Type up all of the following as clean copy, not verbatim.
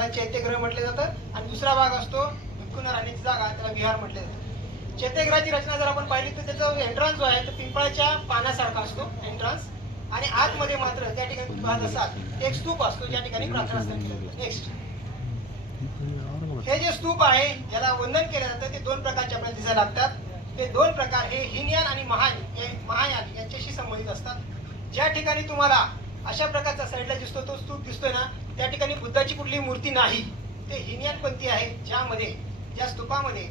त्याला चैत्यगृह म्हटलं जातं आणि दुसरा भाग असतो भिक्खूंना राहण्याची जागा, त्याला विहार म्हटलं जातं. चैत्यगृहाची रचना जर आपण पाहिली तर त्याचा एंट्रन्स जो आहे तो पिंपळाच्या पानासारखा असतो एंट्रन्स, आणि आतमध्ये मात्र त्या ठिकाणी पाहत असाल एक स्तूप असतो ज्या ठिकाणी प्रार्थनास्थान केलं जातं. नेक्स्ट, हे जे स्तूप आहे ज्याला वंदन केलं जातं ते दोन प्रकारचे आपल्याला दिसायला लागतात. ते दोन प्रकार हे हिनयान आणि महायान यांच्याशी संबंधित असतात. ज्या ठिकाणी तुम्हाला अशा प्रकारचा साईडला दिसतो तो स्तूप दिसतोय ना, त्या ठिकाणी बुद्धाची कुठली मूर्ती नाही, ते हिनयानपंथी आहे, ज्यामध्ये ज्या स्तूपामध्ये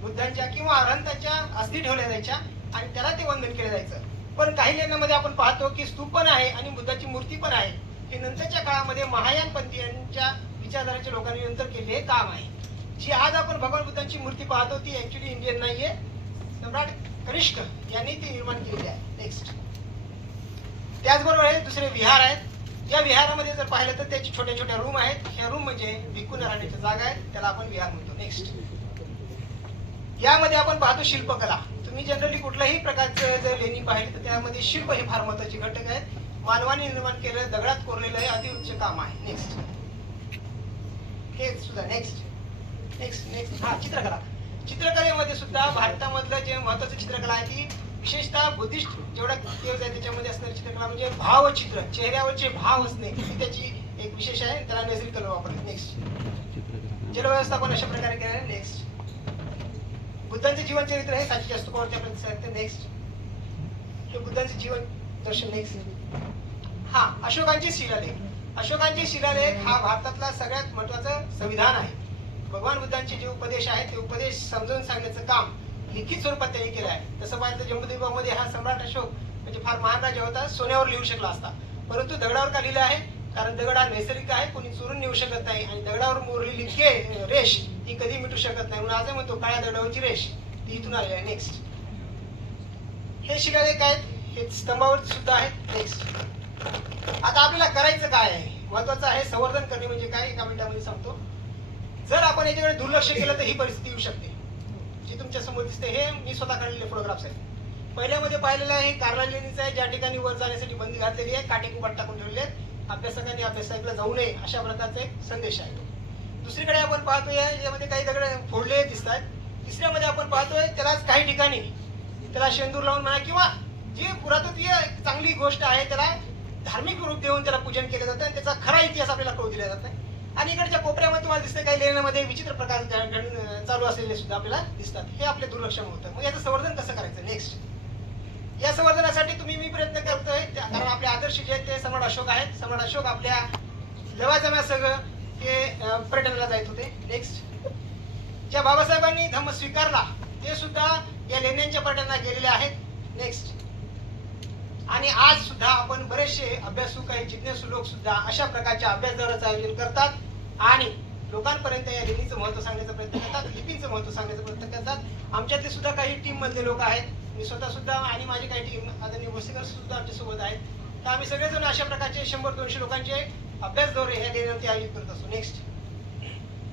बुद्धांच्या किंवा अरहंतांच्या अस्थी ठेवल्या जायच्या आणि त्याला ते वंदन केलं जायचं. पण काही लेण्यांमध्ये आपण पाहतो की स्तूप पण आहे आणि बुद्धाची मूर्ती पण आहे. हे नंतरच्या काळामध्ये महायानपंथीयांच्या विचारधारेच्या लोकांनी नंतर केले हे काम आहे. जी आज आपण भगवान बुद्धांची मूर्ती पाहतो ती ऍक्च्युली इंडियन नाहीये, सम्राट कनिष्क यांनी ती निर्माण केलेली आहे. नेक्स्ट, त्याचबरोबर हे दुसरे विहार आहेत. या विहारामध्ये जर पाहिलं तर त्याची छोट्या छोट्या रूम आहेत. ह्या रूम म्हणजे भिक्खूंना राहण्याच्या जागा आहेत, त्याला आपण विहार म्हणतो. नेक्स्ट, यामध्ये आपण पाहतो शिल्पकला. तुम्ही जनरली कुठल्याही प्रकारचं जर लेणी पाहिली तर त्यामध्ये शिल्प हे फार महत्वाचे घटक आहेत. मानवाने निर्माण केलेलं दगडात कोरलेलं हे अतिउच्च काम आहे. नेक्स्ट, हे सुद्धा नेक्स्ट नेक्स्ट नेक्स्ट हा चित्रकला. चित्रकलेमध्ये सुद्धा भारतामधलं जे महत्वाचं चित्रकला आहे ती विशेषतः बुद्धिस्ट जेवढा केव्ज आहे त्याच्यामध्ये असणारी चित्रकला म्हणजे भावचित्र, चेहऱ्यावरचे भाव असणे ही त्याची एक विशेष आहे, त्याला नैसर्गिक कला वापरतात. नेक्स्ट, जलव्यवस्थापन अशा प्रकारे केलं आहे. नेक्स्ट, बुद्धांचे जीवन चरित्र हे साचीच्या स्तूपावरती आपल्याला दिसतं. नेक्स्ट, हे बुद्धांचे जीवन दर्शन. नेक्स्ट, हा अशोकांचे शिलालेख. अशोकांचे शिलालेख हा भारतातला सगळ्यात महत्वाचं संविधान आहे. भगवान बुद्धांचे जे उपदेश आहेत ते उपदेश समजावून सांगण्याचं काम लिखित स्वरूपात त्यांनी केलं आहे. तसं पाहिलं तर जम्बूद्वीपामध्ये हा सम्राट अशोक म्हणजे फार महान राजा होता, सोन्यावर लिहू शकला असता, परंतु दगडावर का लिहिलं आहे? कारण दगड हा नैसर्गिक आहे, कोणी चोरून नेऊ शकत नाही आणि दगडावर मोरलेली रेष ही कधी मिटू शकत नाही. म्हणून आज म्हणतो काळ्या दगडावरची रेष ती इथून आलेली आहे. नेक्स्ट, हे शिलालेख आहेत, हे स्तंभावर सुद्धा आहेत. नेक्स्ट, आता आपल्याला करायचं काय आहे? महत्वाचं आहे संवर्धन करणे म्हणजे काय, एका मिनिटामध्ये सांगतो. जर आपण याच्याकडे दुर्लक्ष केलं तर ही परिस्थिती येऊ शकते जी तुमच्या समोर दिसते. हे मी स्वतः काढलेले फोटोग्राफ्स आहेत. पहिल्यामध्ये पाहिलेलं आहे कार्ला लेणीचं आहे, ज्या ठिकाणी वर जाण्यासाठी बंदी घातलेली आहे, काटेकुपाट टाकून ठेवलेले आहेत. अभ्यासकांनी अभ्यासाला जाऊ नये अशा प्रकारचा एक संदेश आहे. दुसरीकडे आपण पाहतोय यामध्ये काही दगड फोडले दिसतात. तिसऱ्यामध्ये आपण पाहतोय त्यालाच काही ठिकाणी त्याला शेंदूर लावून म्हणा किंवा जी पुरातत्वीय चांगली गोष्ट आहे त्याला धार्मिक रूप देऊन त्याला पूजन केलं जातं आणि त्याचा खरा इतिहास आपल्याला कळू दिला जात नाही. आणि इकडच्या कोपऱ्यामध्ये तुम्हाला दिसतं काही लेण्यामध्ये विचित्र प्रकार चालू असलेले सुद्धा आपल्याला दिसतात. हे आपले दुर्लक्ष होतं. मग याचं संवर्धन कसं करायचं? नेक्स्ट, या संवर्धनासाठी मी प्रयत्न करतोय कारण आपले आदर्श जे आहेत ते सम्राट अशोक आहेत. सम्राट अशोक आपल्या लवाजम्यासह हे पर्यटनाला जात होते. नेक्स्ट, ज्या बाबासाहेबांनी धम्म स्वीकारला ते सुद्धा या लेण्यांच्या पर्यटनाला गेलेले आहेत. नेक्स्ट, आणि आज सुद्धा आपण बरेचसे अभ्यासू काही जिज्ञासू लोक सुद्धा अशा प्रकारच्या अभ्यास दौऱ्याचं आयोजन करतात आणि लोकांपर्यंत या लेणीचं महत्व सांगण्याचा प्रयत्न करतात, लिपीचं महत्व सांगण्याचा प्रयत्न करतात. आमच्यातले सुद्धा काही टीम मधले लोक आहेत, मी स्वतः सुद्धा आणि माझी काही टीम आदरणीय भोसेकर सुद्धा आमच्या सोबत आहेत. तर आम्ही सगळेजण अशा प्रकारचे 100-200 लोकांचे अभ्यास दौरे या लेण्यांवरती आयोजित करत असतो. नेक्स्ट,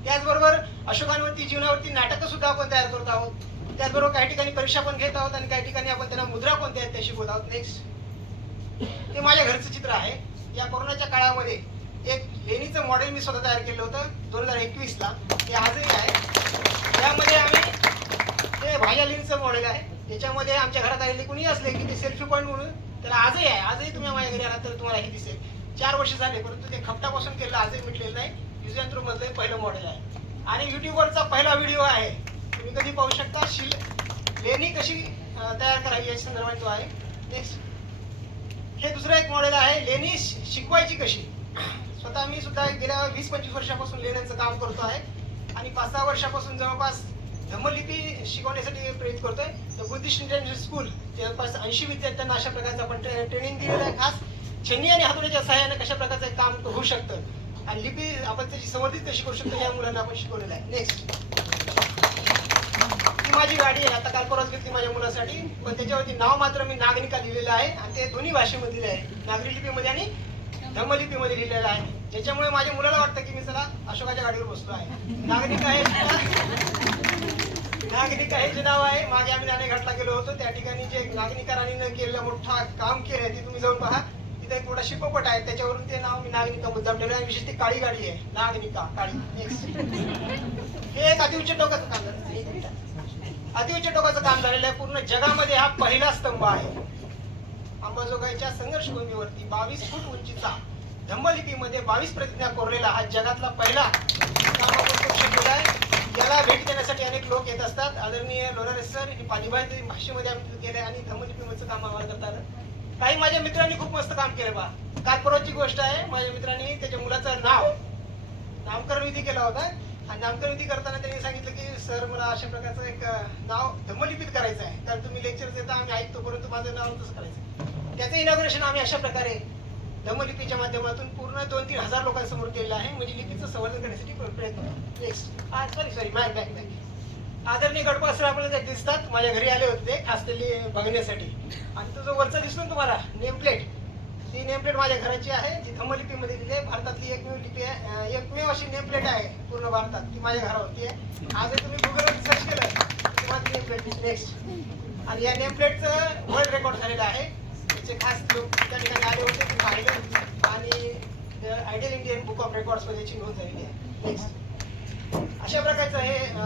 त्याचबरोबर अशोकांवरती जीवनावरती नाटकं सुद्धा आपण तयार करत आहोत. त्याचबरोबर काही ठिकाणी परीक्षा पण घेत आहोत आणि काही ठिकाणी आपण त्यांना मुद्रा कोणत्या आहेत त्या शिकवत आहोत. नेक्स्ट, ते माझ्या घरचं चित्र आहे. या कोरोनाच्या काळामध्ये एक लेणीचं मॉडेल मी स्वतः तयार केलं होतं 2021 ला. ते आजही आहे. यामध्ये आम्ही ते भाज्या लेणीचं मॉडेल आहे. त्याच्यामध्ये आमच्या घरात आलेले कुणी असले की ते सेल्फी पॉईंट म्हणून त्याला आजही आहे. आजही तुम्ही माझ्या घरी आला तर तुम्हाला हे दिसेल. 4 वर्ष झाले परंतु ते खपटापासून केलं आजही मिटलेलं नाही. युजन थ्रू मधलं पहिलं मॉडेल आहे आणि युट्यूबवरचा पहिला व्हिडिओ आहे. तुम्ही कधी पाहू शकता लेणी कशी तयार करावी या संदर्भात तो आहे. नेक्स्ट, हे दुसरं एक मॉडेल आहे लेणी शिकवायची कशी. स्वतः मी सुद्धा गेल्या 20-25 वर्षापासून लेण्यांचं काम करतो आहे आणि 5-6 वर्षापासून जवळपास धम्मलिपी शिकवण्यासाठी प्रेरित करतोय. तर बुद्धिस्ट इंटरनॅशनल स्कूल जवळपास 80 विद्यार्थ्यांना अशा प्रकारचं आपण ट्रेनिंग दिलेलं आहे. खास छन्नी आणि हातोड्याच्या सहाय्याने कशा प्रकारचं काम होऊ शकतं आणि लिपी आपण त्याची संवर्धित कशी करू शकतो या मुलांना आपण शिकवलेलं आहे. नेक्स्ट, ही माझी गाडी आहे, आता काल परवाच घेतली माझ्या मुलासाठी, पण त्याच्यावरती नाव मात्र मी नागनिका लिहिलेलं आहे आणि ते दोन्ही भाषेमध्ये आहे, नागरी लिपीमध्ये आणि धम्मलिपीमध्ये लिहिलेलं आहे. ज्याच्यामुळे माझ्या मुलाला वाटतं की मी चला अशोकाच्या गाडीवर बसलो आहे. नागनिका हे जे नाव आहे, मागे आम्ही नाणेघाटला गेलो होतो त्या ठिकाणी जे नागनिका राणीनं केलेलं मोठा काम केलं ते तुम्ही जाऊन पहा. तिथे एक मोठा शिल्पपट आहे, त्याच्यावरून ते नाव मी नागनिका मुद्दाम ठेवलं आणि विशेष ती काळी गाडी आहे, नागनिका काळी. नेक्स्ट, हे एक अतिउच्च टोकाचं काम झालं. अतिउच्च टोकाचं काम झालेलं आहे. पूर्ण जगामध्ये हा पहिला स्तंभ आहे. अंबाजोगाईच्या संघर्ष भूमीवरती 22 फूट उंचीचा धम्मलिपीमध्ये 22 प्रतिज्ञा कोरलेला हा जगातला पहिला काम आपण करू शकलेला आहे. याला भेट देण्यासाठी अनेक लोक येत असतात. आदरणीय लोणारे सर आणि पालीभाई भाषेमध्ये आम्ही केले आणि धम्मलिपीमधचं काम आम्हाला करता आलं. काही माझ्या मित्रांनी खूप मस्त काम केलं बा. काल परवाची गोष्ट आहे, माझ्या मित्रांनी त्याच्या मुलाचं नामकरण विधी केला होता आणि नामकरण विधी करताना त्यांनी सांगितलं की सर मला अशा प्रकारचं एक नाव धम्मलिपीत करायचं आहे, कारण तुम्ही लेक्चर देता आम्ही ऐकतो परंतु माझं नाव तसं करायचं. त्याचं इनॉग्रेशन आम्ही अशा प्रकारे धम्मलिपीच्या माध्यमातून पूर्ण 2-3 हजार लोकांसमोर केलेलं आहे, म्हणजे लिपीचं संवर्धन करण्यासाठी प्रयत्न. Next, sorry back. आदरणीय गडपाल सर आपल्याला दिसतात, माझ्या घरी आले होते ते खास त्यांनी बघण्यासाठी. आणि तो जो वरचा दिसतो ना तुम्हाला नेम प्लेट, ती नेम प्लेट माझ्या घराची आहे, जी धम्मलिपीमध्ये दिली आहे. भारतातली एकमेव लिपी आहे, एकमेव अशी नेम प्लेट आहे पूर्ण भारतात, ती माझ्या घरावरती आहे. आज तुम्ही गुगलवर सर्च केलं तुम्हाला नेम प्लेट दिसली. नेक्स्ट, आणि या नेम प्लेटचं वर्ल्ड रेकॉर्ड झालेलं आहे. त्याचे खास लोक त्या ठिकाणी आले होते, ते पाहिलं आणि आयडियल इंडियन बुक ऑफ रेकॉर्ड्समध्ये याची नोंद झालेली आहे. नेक्स्ट, अशा प्रकारचं हे